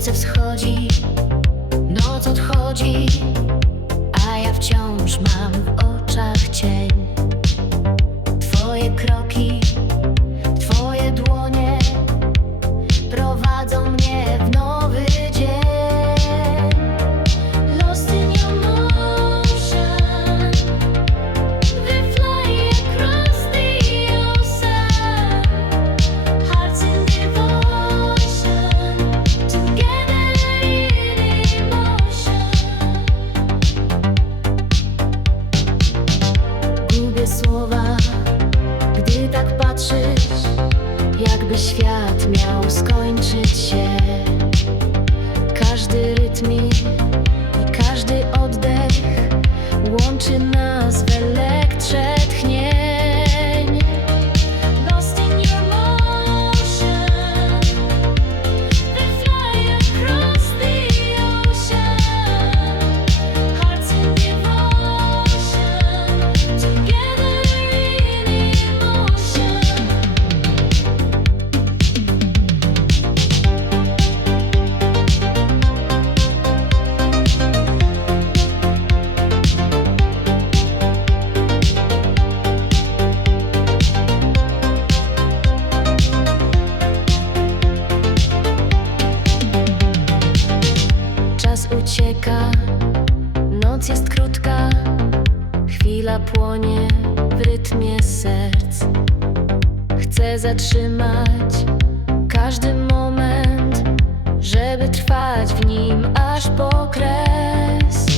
Słońce wschodzi, noc odchodzi, a ja wciąż mam w oczach cień. Jakby świat miał skończyć się. Każdy rytmik i każdy oddech łączy nas jest krótka, chwila płonie w rytmie serc. Chcę zatrzymać każdy moment, żeby trwać w nim aż po kres.